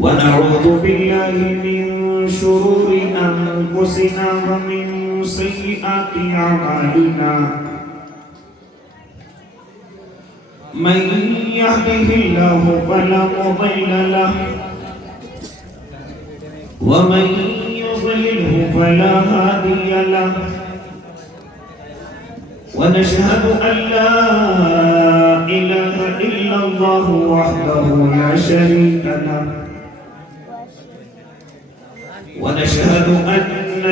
ونعوذ بالله من شرور أنفسنا ومن سيئات أعمالنا من يهده الله فلا مضل له ومن يضلله فلا هادي له ونشهد أن لا إله إلا الله وحده لا شريك له ونشهد أن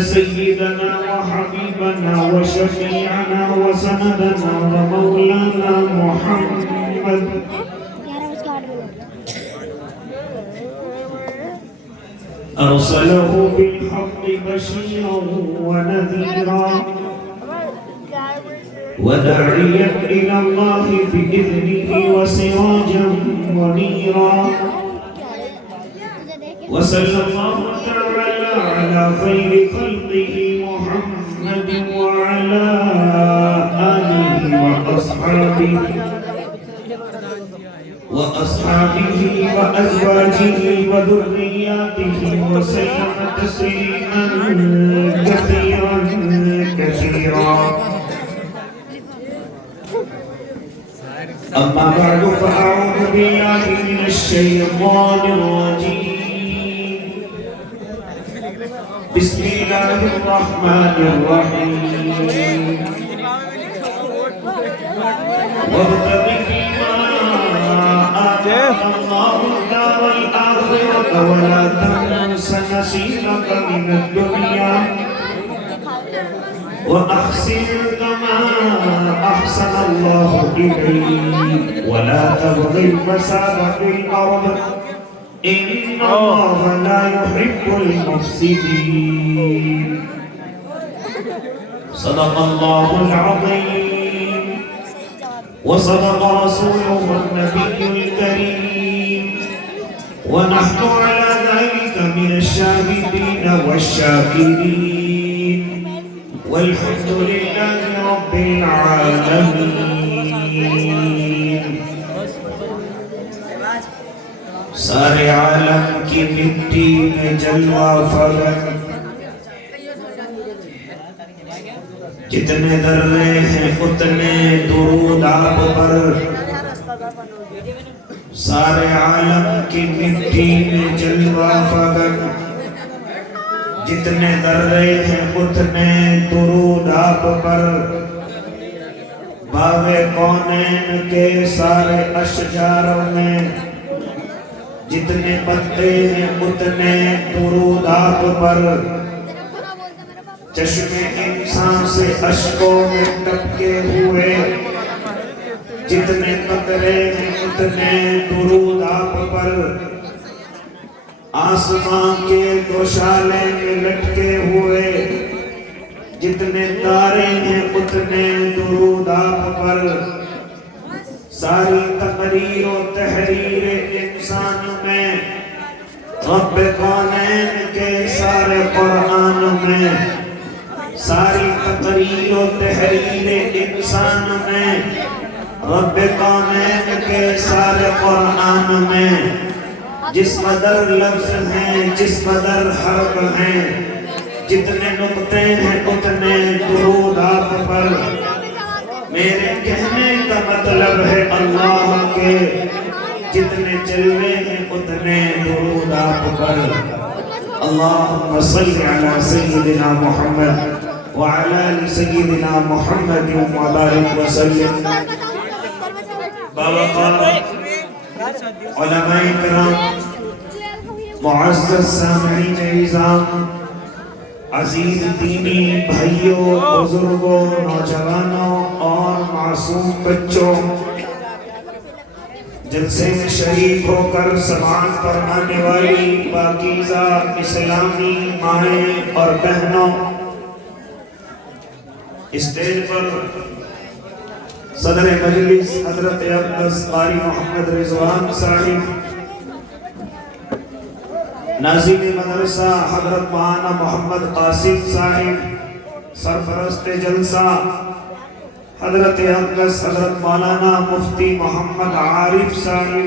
سيدنا وحبيبنا وشفيعنا وسندنا ومولانا محمد أرسله بالحق بشيرا ونذيرا وداعيا إلى الله بإذنه وسراجا منيرا وصلى الله تعالى على خير خلقه محمد وعلى آله وأصحابه وأزواجه وذرياته وسلم تسليما كثيرا كثيرا. أما بعد فأعوذ بالله من الشيطان الرجيم. بسم الله الرحمن الرحيم. وابتغ فيما آتاك الله الدار الآخرة ولا تنس نصيبك من الدنيا وأحسن كما أحسن الله إليك ولا تبغ الفساد في الأرض إن الله لا يحب المفسدين. صدق الله العظيم وصدق رسوله النبي الكريم ونحن على ذلك من الشاهدين والشاكرين والحمد لله رب العالمين. سارے عالم کی مٹی میں جلوہ فغن جتنے ذرے ہیں اتنے درود آپ پر. سارے عالم کی مٹی میں جلوہ فغن جتنے ذرے ہیں اتنے درود آپ پر. باغ کونین کے سارے اشجاروں میں جتنے پتے ہیں اتنے درود آپ پر. چشم انسان سے اشکوں میں ٹپکے ہوئے جتنے قطرے ہیں اتنے درود آپ پر. آسمان کے گوشالے میں لٹکے ہوئے جتنے تارے ہیں اتنے درود آپ پر. ساری تقریر و تحریر انسان میں رب کونین کے سارے قرآن میں ساری تقریر و تحریر انسان میں رب کونین کے سارے قرآن میں جس قدر لفظ ہیں جس قدر حرف ہیں جتنے نقطے ہیں اتنے درود آپ پر. میرے کہنے کا مطلب ہے اللہ کے جتنے جلوے ہیں اتنے درود آپ پر. اللہم صلی علی سیدنا محمد وعلی آل سیدنا محمد وبارک وسلم. باوقار علماء کرام، معزز سامعین عظام، عزیز دینی بھائیوں، بزرگوں، نوجوانوں اور معصوم بچوں، جلسے میں شریک ہو کر سماعت فرمانے والی پاکیزہ اسلامی مائیں اور بہنوں، اسٹیج پر صدر مجلس حضرت اقدس قاری محمد رضوان صاحب، ناظم مدرسہ حضرت مولانا محمد قاسم صاحب، سرپرست جلسہ حضرت اقدس حضرت مولانا مفتی محمد عارف صاحب،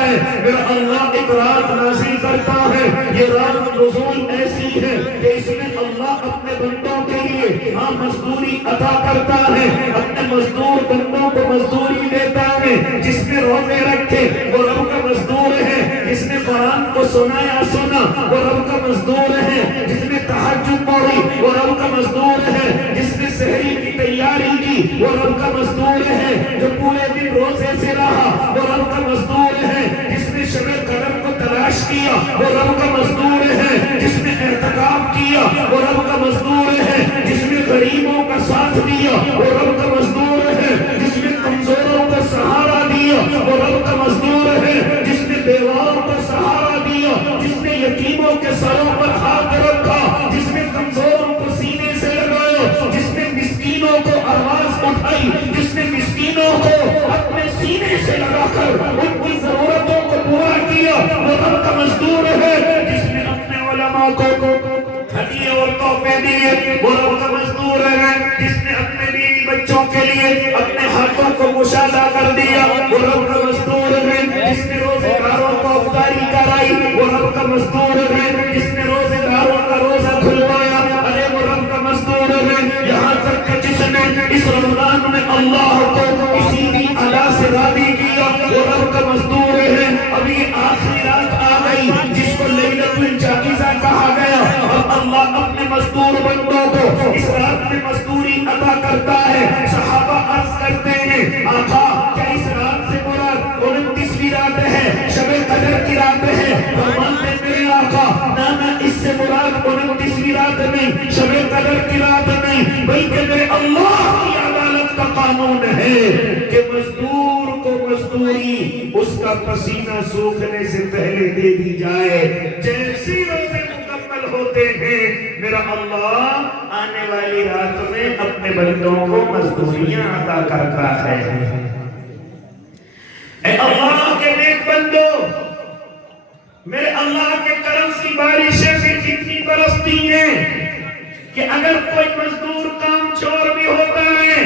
ہے میرا اللہ ایک رات نازل کرتا ہے. یہ رات نزول ایسی ہے کہ اس میں اللہ اپنے بندوں کے لیے مزدوری عطا کرتا ہے, اپنے مزدور بندوں کو مزدوری دیتا ہے. جس نے روزے رکھے وہ رب کا مزدور ہے, جس نے قرآن کو سنایا سنا وہ رب کا مزدور ہے, جس نے تہجد پڑھی وہ رب کا مزدور ہے, جس نے سحری کی تیاری کی وہ رب کا مزدور ہے, جو پورے دن روزے سے رہا وہ رب کا مزدور ہے, جس نے شب قدر کو تلاش کیا وہ رب کا مزدور ہے, جس نے اعتکاف کیا وہ رب کا مزدور ہے, جس نے غریبوں کا ساتھ دیا وہ رب کا مزدور ہے, جس نے کمزوروں کا سہارا دیا وہ رب کا مزدور ہے, جس نے بیواؤں کا سہارا دیا, جس نے یتیموں کے سروں پر ہاتھ رکھا, جس نے کمزوروں کو سینے سے لگایا, جس نے مسکینوں کو آواز اٹھائی, جس نے مسکینوں کو اپنے سینے سے لگا کر ان کی ضرورتوں کو پورا کیا وہ رب کا مزدور ہے, جس نے اپنے علماء کو ہدیے اور تحفے دیے وہ رب کا مزدور ہے, جس نے اپنے بیوی بچوں کے لیے اپنے ہاتھوں کو مشاہدہ کر دیا وہ رب کا مزدور ہے, جس نے روزے داروں کو افطاری کرائی وہ رب کا مزدور ہے, جس نے روزے داروں کا روزہ کھلوایا ارے وہ رب کا مزدور ہے. یہاں تک کہ جس نے اس رمضان میں اللہ کو کسی بھی ادا سے راضی کیا وہ رب کا مزدور ہے. ابھی آخری رات آ گئی جس کو لیلۃ الجائزہ کہا گیا, اب اللہ اپنے مزدور بندوں کو اس رات میں مزدوری عطا کرتا ہے. صحابہ عرض کرتے ہیں آقا کیا اس رات سے مراد 29ویں رات ہے, شب قدر کی رات ہے؟ فرماتے میرے آقا نہ اس سے مراد 29ویں رات نہیں, شب قدر کی رات نہیں, بلکہ میرے اللہ کی عدالت کا قانون ہے کہ مزدور کو مزدوری اس کا پسینہ سوکھنے سے پہلے دے دی جائے. جیسے روزے مکمل ہوتے ہیں میرا اللہ آنے والی رات میں اپنے بندوں کو مزدوریاں عطا کرتا ہے. اے اللہ کے نیک بندو, میرے اللہ کے کرم کی بارشیں بھی اتنی برستی ہیں کہ اگر کوئی مزدور کام چور بھی ہوتا ہے,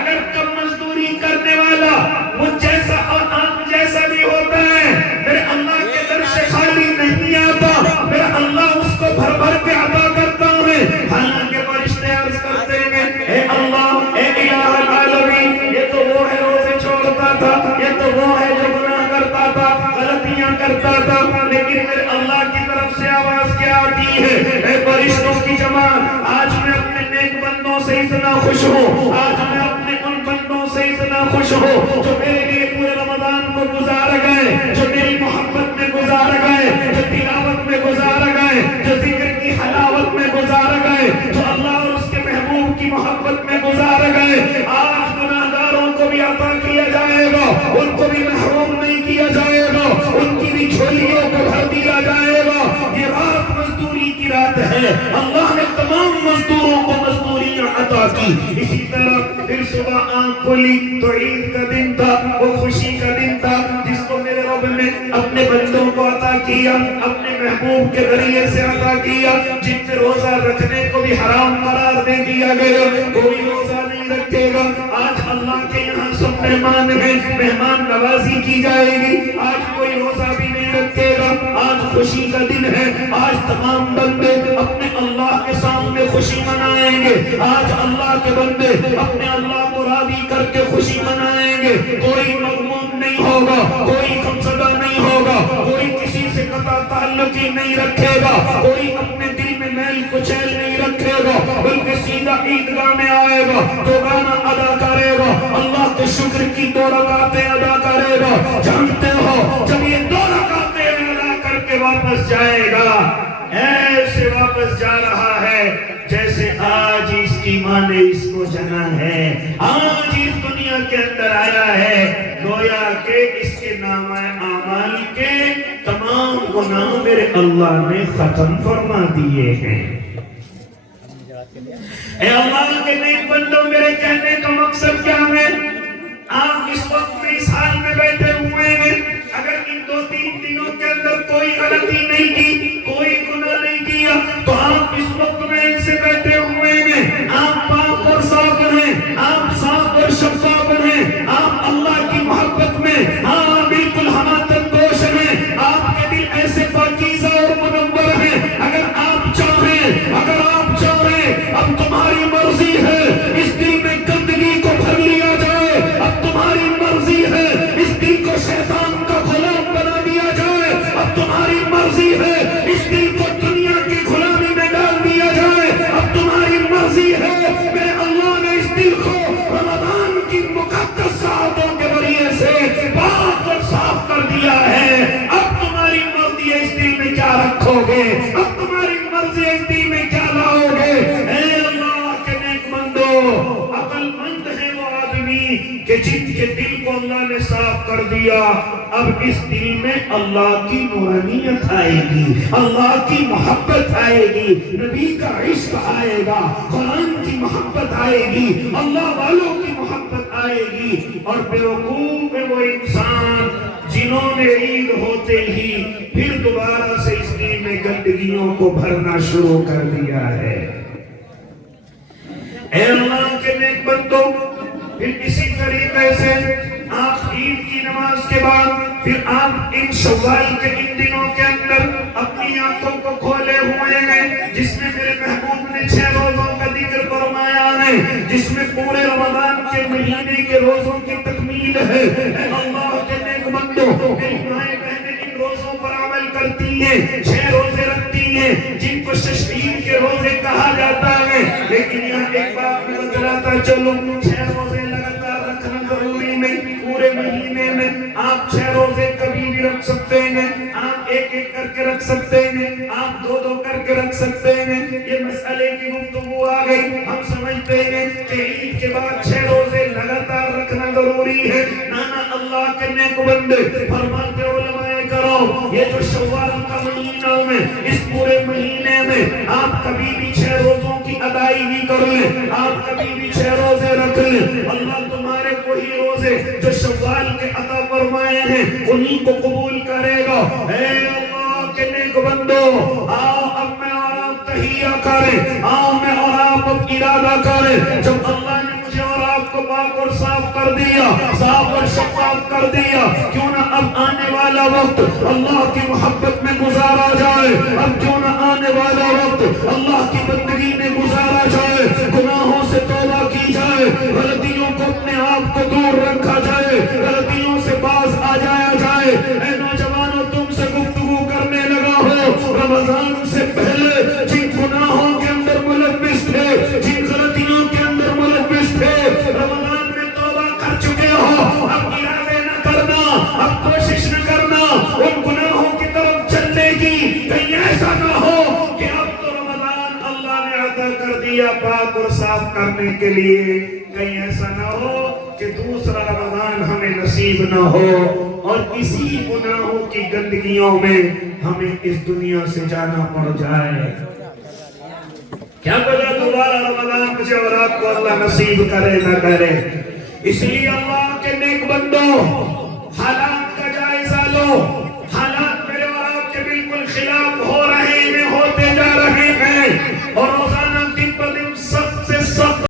اگر کم مزدوری کرنے والا مجھ جیسا اور آپ جیسا بھی ہوتا ہے, میرے اللہ کے در سے خالی نہیں آتا, میرا اللہ اس کو بھر بھر کے عطا کرتا ہے. حالانکہ فرشتے عرض کرتے ہیں اے اللہ اے الہ العالمین, یہ تو وہ ہے روزے چھوڑتا تھا, یہ تو وہ ہے جو گناہ کرتا تھا, غلطیاں کرتا تھا, لیکن میرے اللہ کی طرف سے آواز کیا آتی ہے اے فرشتوں کی جماعت, آج میں اپنے نیک بندوں سے اتنا خوش ہوں, آج میں اپنے ان بندوں سے اتنا خوش ہوں جو میرے لیے پورے رمضان کو گزار گئے, جو میری محبت میں گزار گئے, جو تلاوت میں گزار گئے, جو ذکر کی حلاوت میں گزار گئے, جو اللہ اور اس کے محبوب کی محبت میں گزار گئے. آج گناہگاروں کو بھی عطا کیا جائے گا, ان کو بھی محروم نہیں کیا جائے گا, ان کی بھی جھولیوں کو بھر دیا جائے گا. یہ رات مزدوری کی رات ہے, اللہ نے تمام مزدوروں کو مزدوریاں عطا کی. اسی طرح پھر صبح آنکھ کھلی تو عید کا دن تھا, وہ خوشی کا دن تھا جس کو میرے رب نے اپنے بندوں کو عطا کیا, اپنے محبوب کے ذریعے سے عطا کیا, جن میں روزہ رکھنے کو بھی حرام قرار دے دیا گیا, کوئی روزہ نہیں رکھے گا. آج اللہ کے یہاں سب مہمان ہیں, مہمان نوازی کی جائے گی, آج کوئی روزہ بھی نہیں رکھے گا, آج خوشی کا دن ہے, آج تمام بندے اپنے اللہ کے سامنے خوشی منائیں گے, آج اللہ کے بندے اپنے اللہ کو راضی کر کے خوشی منائیں گے. کوئی مغموم نہیں ہوگا, کوئی غمزدہ نہیں ہوگا, کوئی کسی سے قطع تعلق ہی نہیں رکھے گا, کوئی اپنے دل میں میل کچیل نہیں رکھے گا, بلکہ سیدھا عیدگاہ میں آئے گا, تو گانا ادا کرے گا, اللہ کے شکر کی 2 رکعتیں ادا کرے گا. جانتے ہو جب یہ 2 رکعتیں ادا کر کے واپس جائے گا, ایسے واپس جا رہا ہے جیسے آج اس کی ماں نے اس کو جنا ہے, آج اس دنیا کے اندر آیا ہے, گویا کہ اس کے نامہ اعمال کے تمام گناہ میرے اللہ نے ختم فرما دیے ہیں. اے اللہ کے نیک بندوں, میرے کہنے کا مقصد کیا ہے؟ آپ اس وقت میں اس حال میں بیٹھے ہوئے ہیں, اگر ان 2-3 دنوں کے اندر کوئی غلطی نہیں کی, کوئی گناہ نہیں کیا, تو آپ اس وقت میں ان سے بیٹھے ہوئے ہیں, آپ پاک اور صاف ہیں, آپ صاف اور شفاف ہیں, آپ اللہ کی گے؟ اب تمہاری مرضی اس دل میں کیا لاؤ گے؟ اے اللہ کے نیک بندو، عقل مند ہے وہ آدمی کہ جن کے دل کو اللہ نے صاف کر دیا، اب اس دل میں اللہ کی نورانیت آئے گی، اللہ کی محبت آئے گی، نبی کا عشق آئے گا، قرآن کی محبت آئے گی، اللہ والوں کی محبت آئے گی۔ اور بیوقوف ہے وہ انسان جنہوں نے عید ہوتے ہی پھر دوبارہ سے اس دل میں گندگیوں کو بھرنا شروع کر دیا ہے۔ اے اللہ کے نیک بندو، پھر اسی طریقے سے آپ عید کی نماز کے بعد پھر آپ ان شوال کے ان دنوں کے اندر اپنی آنکھوں کو کھولے ہوئے ہیں، جس میں میرے محبوب نے 6 روزوں کا ذکر فرمایا ہے، جس میں پورے رمضان کے مہینے کے روزوں کی تکمیل ہے۔ اے اللہ کے نیک بندو، میری مائیں بہنیں ان روزوں پر عمل کرتی ہیں، 6 روزے رکھتی ہیں جن کو ششعیر کے روزے کہا جاتا ہے، لیکن یہاں ایک بات میں بتلاتا چلوں، 6 روزے لگاتار رکھنا ضروری نہیں۔ پورے مہینے میں آپ 6 روزے کبھی بھی رکھ سکتے ہیں، آپ ایک ایک کر کے رکھ سکتے ہیں، آپ 2 کر کے رکھ سکتے ہیں۔ یہ مسئلے کی گفتگو آ گئی، ہم سمجھتے ہیں کہ عید کے بعد 6 روزے لگاتار رکھنا ضروری ہے۔ نانا اللہ کے نیک بندے فرماتے علماء کرو، یہ جو شوال کا مہینہ میں اس پورے مہینے میں آپ کبھی بھی 6 روزوں کی ادائیگی کر لیں، آپ کبھی بھی 6 روزے رکھ لیں، اللہ تمہارے وہی روزے جو شوال کے عطا فرمائے ہیں انہی کو قبول کرے گا۔ اے اللہ کے نیک بندو، آؤ اب میں اور آپ تحیہ کریں، آؤ میں اور آپ اب ارادہ کریں۔ جب اللہ نے مجھے اور آپ کو پاک اور صاف کر دیا، صاف اور شفاف کر دیا، کیوں نہ اب آنے والا وقت اللہ کی محبت میں گزارا جائے، اب کیوں نہ آنے والا وقت اللہ کی بندگی میں گزارا جائے، گناہوں سے توبہ کی جائے، غلطیوں کو اپنے آپ کو دور رکھا جائے، غلطیوں سے باز آ جایا جائے۔ اے نوجوانوں، تم سے گفتگو کرنے لگا ہو، رمضان سے پہلے جن گناہوں کے اندر ملوث تھے، جن غلطیوں کے اندر ملوث تھے، رمضان میں توبہ کر چکے ہو، اب ارادے نہ کرنا، اب کوشش نہ کرنا ان گناہوں کی طرف چلنے کی، کہیں ایسا نہ ہو کہ اب تو رمضان اللہ نے عطا کر دیا پاک اور صاف کرنے کے لیے، کہیں ایسا نہ ہو کہ دوسرا رمضان ہمیں نصیب نہ ہو اور اسی گناہوں کی گندگیوں میں ہمیں اس دنیا سے جانا پڑ جائے۔ کیا پتہ دوبارہ رمضان مجھے اور آپ کو اللہ نصیب کرے نہ کرے۔ اس لیے اللہ کے نیک بندو، حالات کا جائزہ لو،